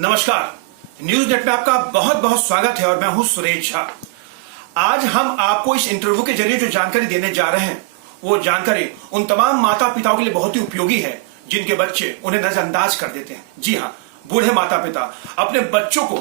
नमस्कार, news net में आपका बहुत बहुत स्वागत है और मैं हूं सुरेश झा। आज हम आपको इस इंटरव्यू के जरिए जो जानकारी देने जा रहे हैं वो जानकारी उन तमाम माता पिताओं के लिए बहुत ही उपयोगी है जिनके बच्चे उन्हें नजरअंदाज कर देते हैं। जी हाँ, बूढ़े माता पिता अपने बच्चों को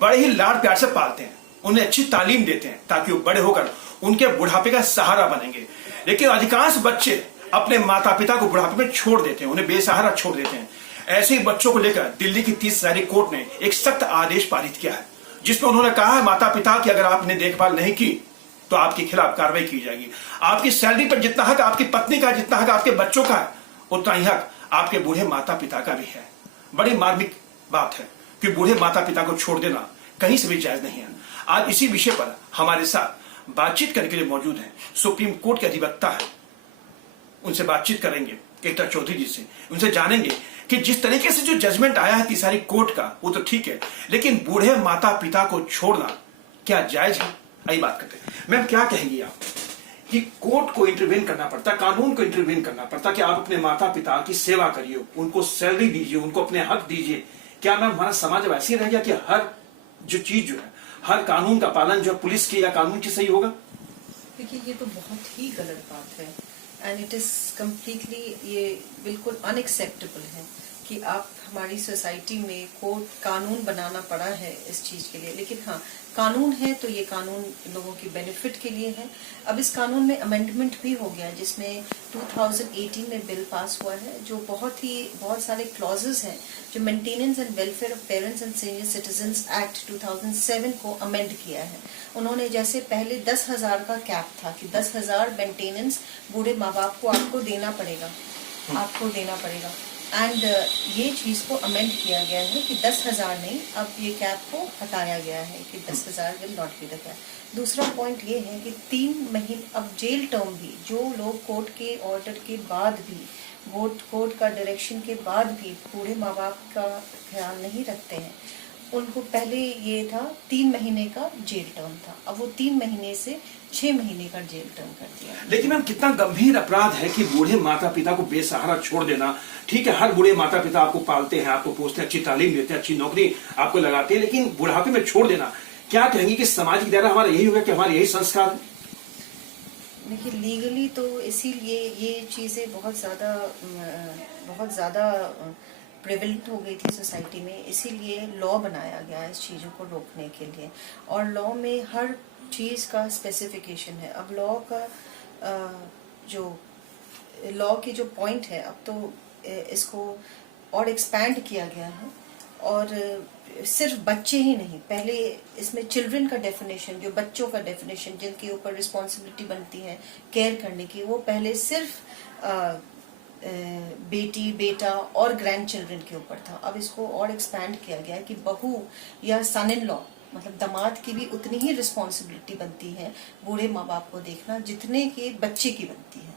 बड़े ही लाड प्यार से पालते हैं, उन्हें अच्छी तालीम देते हैं ताकि वो बड़े होकर उनके बुढ़ापे का सहारा बनेंगे। लेकिन अधिकांश बच्चे अपने माता पिता को बुढ़ापे में छोड़ देते हैं, उन्हें बेसहारा छोड़ देते हैं। ऐसे ही बच्चों को लेकर दिल्ली की 30 हज़ारी कोर्ट ने एक सख्त आदेश पारित किया है, जिसमें उन्होंने कहा है माता पिता की अगर आपने देखभाल नहीं की तो आपके खिलाफ कार्रवाई की जाएगी। आपकी सैलरी पर जितना हक आपकी पत्नी का, जितना हक आपके बच्चों का है, उतना ही हक आपके बूढ़े माता पिता का भी है। बड़ी मार्मिक बात है कि बूढ़े माता पिता को छोड़ देना कहीं से भी जायज नहीं है। आज इसी विषय पर हमारे साथ बातचीत करने के लिए मौजूद है सुप्रीम कोर्ट के अधिवक्ता है। उनसे बातचीत करेंगे एकता चौधरी जी से, उनसे जानेंगे कि जिस तरीके से जो जजमेंट आया है 30 हज़ारी कोर्ट का वो तो ठीक है, लेकिन बूढ़े माता पिता को छोड़ना क्या जायज है? आइए बात करते हैं। मैम, क्या कहेंगी आप कि कोर्ट को इंटरवेन करना पड़ता, कानून को इंटरवेन करना पड़ता कि आप अपने माता पिता की सेवा करिए, उनको सैलरी दीजिए, उनको अपने हक दीजिए। क्या मैम हमारा समाज वैसे रह गया कि हर जो चीज जो है, हर कानून का पालन जो पुलिस की या कानून की सही होगा? देखिए, ये तो बहुत ही गलत बात है एंड इट इज कम्प्लीटली, ये बिल्कुल अनएक्सेप्टेबल है कि आप हमारी सोसाइटी में कोर्ट कानून बनाना पड़ा है इस चीज के लिए। लेकिन हाँ, कानून है तो ये कानून लोगों की बेनिफिट के लिए है। अब इस कानून में अमेंडमेंट भी हो गया जिसमें 2018 में बिल पास हुआ है, जो बहुत सारे क्लॉजेस हैं जो maintenance and welfare of parents and senior citizens act 2007 को अमेंड किया है। उन्होंने जैसे पहले 10,000 का कैप था कि 10,000 मेंटेनेंस बूढ़े माँ बाप को आपको देना पड़ेगा एंड ये चीज को अमेंड किया गया है कि 10,000 नहीं, अब ये कैप को हटाया गया है कि 10,000 will not be the cap. दूसरा पॉइंट ये है कि 3 महीने अब जेल टर्म भी, जो लोग कोर्ट के ऑर्डर के बाद भी, कोर्ट का डायरेक्शन के बाद भी बूढ़े माँ बाप का ख्याल नहीं रखते हैं, उनको पहले ये था 3 महीने का जेल टर्म था, अब वो 3 महीने से 6 महीने का जेल टर्म कर दिया। लेकिन मैम कितना गंभीर अपराध है कि बूढ़े माता पिता को बेसहारा छोड़ देना। ठीक है, हर बूढ़े माता पिता आपको पालते हैं, आपको पोसते हैं, अच्छी तालीम देते हैं, अच्छी नौकरी आपको लगाते हैं, लेकिन बुढ़ापे में छोड़ देना, क्या कहेंगी कि सामाजिक दायरा हमारा यही होगा कि हमारे यही संस्कार है? देखिए, लीगली तो इसीलिए ये चीजें बहुत ज्यादा प्रिवेलेंट हो गई थी सोसाइटी में, इसीलिए लॉ बनाया गया इस चीज़ों को रोकने के लिए। और लॉ में हर चीज़ का स्पेसिफिकेशन है। अब लॉ की जो पॉइंट है, अब तो इसको और एक्सपैंड किया गया है। और सिर्फ बच्चे ही नहीं, पहले इसमें चिल्ड्रन का डेफिनेशन, जो बच्चों का डेफिनेशन जिनके ऊपर रिस्पॉन्सिबिलिटी बनती है केयर करने की, वो पहले सिर्फ बेटी, बेटा और ग्रैंड चिल्ड्रन के ऊपर था। अब इसको और एक्सपैंड किया गया है कि बहू या सन इन लॉ, मतलब दामाद की भी उतनी ही रिस्पॉन्सिबिलिटी बनती है बूढ़े माँ बाप को देखना जितने के बच्चे की बनती है।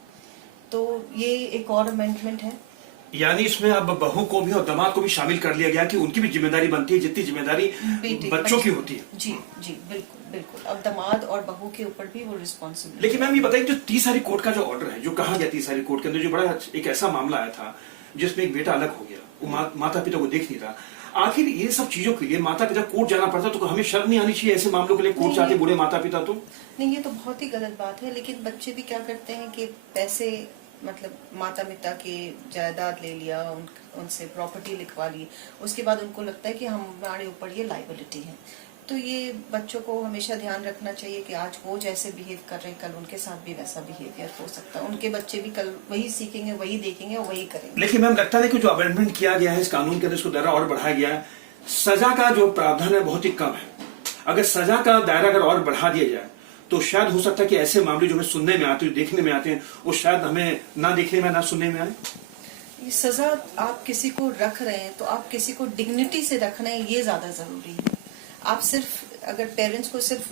तो ये एक और अमेंडमेंट है, यानी इसमें अब बहू को भी और दामाद को भी शामिल कर लिया गया कि उनकी भी जिम्मेदारी बनती है जितनी जिम्मेदारी बच्चों की होती है। जी जी, बिल्कुल। अब दामाद और बहू के ऊपर भी वो रिस्पॉन्सिबिलिटी। लेकिन मैम ये बताइए, जो 30 हज़ारी कोर्ट का जो ऑर्डर है, जो कहा गया 30 हज़ारी कोर्ट के अंदर, जो बड़ा एक ऐसा मामला आया था जिसमें एक बेटा अलग हो गया, वो माता पिता को देख नहीं रहा, आखिर ये सब चीजों के लिए माता पिता कोर्ट जाना पड़ता, तो हमें शर्म नहीं आनी चाहिए ऐसे मामलों के लिए कोर्ट जाते बूढ़े माता पिता? तो नहीं, ये तो बहुत ही गलत बात है। लेकिन बच्चे भी क्या करते हैं कि पैसे, मतलब माता पिता की जायदाद ले लिया, उनसे प्रॉपर्टी लिखवा ली, उसके बाद उनको लगता है कि हमारे ऊपर ये लाइबिलिटी है। तो ये बच्चों को हमेशा ध्यान रखना चाहिए कि आज वो जैसे बिहेव कर रहे हैं, कल उनके साथ भी वैसा बिहेवियर हो सकता है। उनके बच्चे भी कल वही सीखेंगे, वही देखेंगे और वही करेंगे। लेकिन मैम लगता है कि जो अमेंडमेंट किया गया है इस कानून के अंदर, इसको दायरा और बढ़ाया गया है, सजा का जो प्रावधान है बहुत ही कम है। अगर सजा का दायरा अगर और बढ़ा दिया जाए तो शायद हो सकता है कि ऐसे मामले जो हमें सुनने में आते हैं, देखने में आते हैं, वो शायद हमें ना देखने में, ना सुनने में आए। ये सजा आप किसी को रख रहे हैं तो आप किसी को डिग्निटी से रख रहे हैं, ये ज्यादा जरूरी है। आप सिर्फ, अगर पेरेंट्स को सिर्फ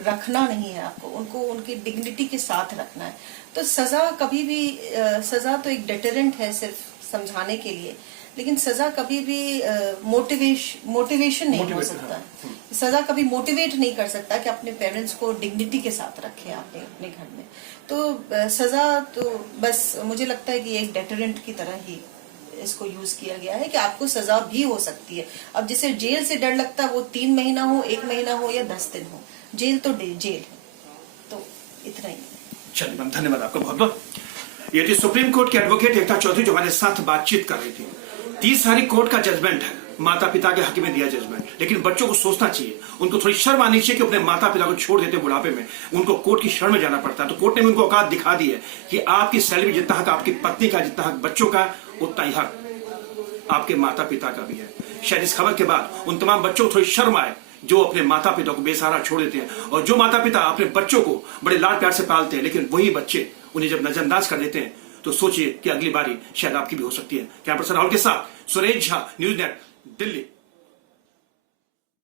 रखना नहीं है, आपको उनको उनकी डिग्निटी के साथ रखना है। तो सजा कभी भी, सजा तो एक डेटरेंट है सिर्फ समझाने के लिए, लेकिन सजा कभी भी मोटिवेशन नहीं हो सकता है। सजा कभी मोटिवेट नहीं कर सकता कि अपने पेरेंट्स को डिग्निटी के साथ रखें आपने अपने घर में। तो सजा तो बस मुझे लगता है कि एक डेटरेंट की तरह ही इसको यूज किया गया है कि आपको सजा भी हो सकती है। अब जिसे जेल से डर लगता है वो 3 महीना हो, 1 महीना हो या 10 दिन हो, जेल तो जेल है। तो इतना ही। चलिए मैम, धन्यवाद आपका बहुत बहुत। ये थी सुप्रीम कोर्ट के एडवोकेट एकता चौधरी जो हमारे साथ बातचीत कर रही थी। 30 तारीख कोर्ट का जजमेंट है, माता पिता के हक में दिया जजमेंट, लेकिन बच्चों को सोचना चाहिए, उनको थोड़ी शर्म आनी चाहिए कि अपने माता पिता को छोड़ देते बुढ़ापे में उनको कोर्ट की शरण में जाना पड़ता है। तो कोर्ट ने भी उनको औकात दिखा दी है कि आपकी सैलरी जितना हक आपकी पत्नी का, जितना हक बच्चों का, उतना ही हक आपके माता पिता का भी है। शायद इस खबर के बाद उन तमाम बच्चों को थोड़ी शर्म आए जो अपने माता पिता को बेसहारा छोड़ देते हैं, और जो माता पिता अपने बच्चों को बड़े लाड प्यार से पालते हैं, लेकिन वही बच्चे उन्हें जब नजरअंदाज कर देते हैं, तो सोचिए कि अगली बारी शायद आपकी भी हो सकती है। कैमरा पर्सन राहुल के साथ सुरेश झा, न्यूज़ नेट, दिल्ली।